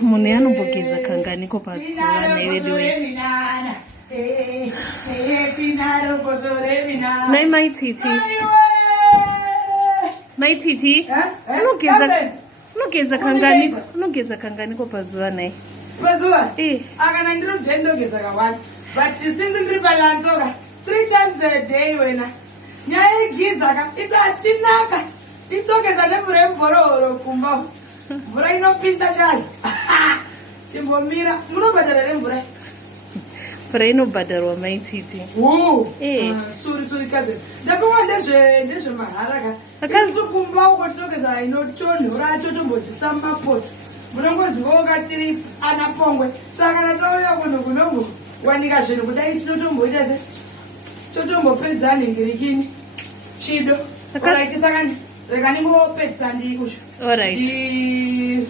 munhu anombogeza kanganiko pazuva newewe. Nai maititi. Maititi. Unogeza kanganiko pazuva nai. Pazuva? Akana ndinogeza kawanda. But since ndiri palanzoka 3 times a day wena. Nyaya yegiza ka isatinaka. Itogeza nemvura yembororo kumba. Mvura inopisa shazi. Chimbomira. Munobhadhara remvura. Mvura inobhadharwa maititi. Suri kazi. Ndakova ndezvemahara ka. Ikumba uko togeza inotonhora totombotisa mapoti. Munongoziva ukatiri ana pongwe. Saka natauya kunhu kunombo wanika zvinhu kudai tinotomboita se. Totombopedza nhingirekini. Chido. Alright, saka rega ndingopedzisa ndikusho. Alright.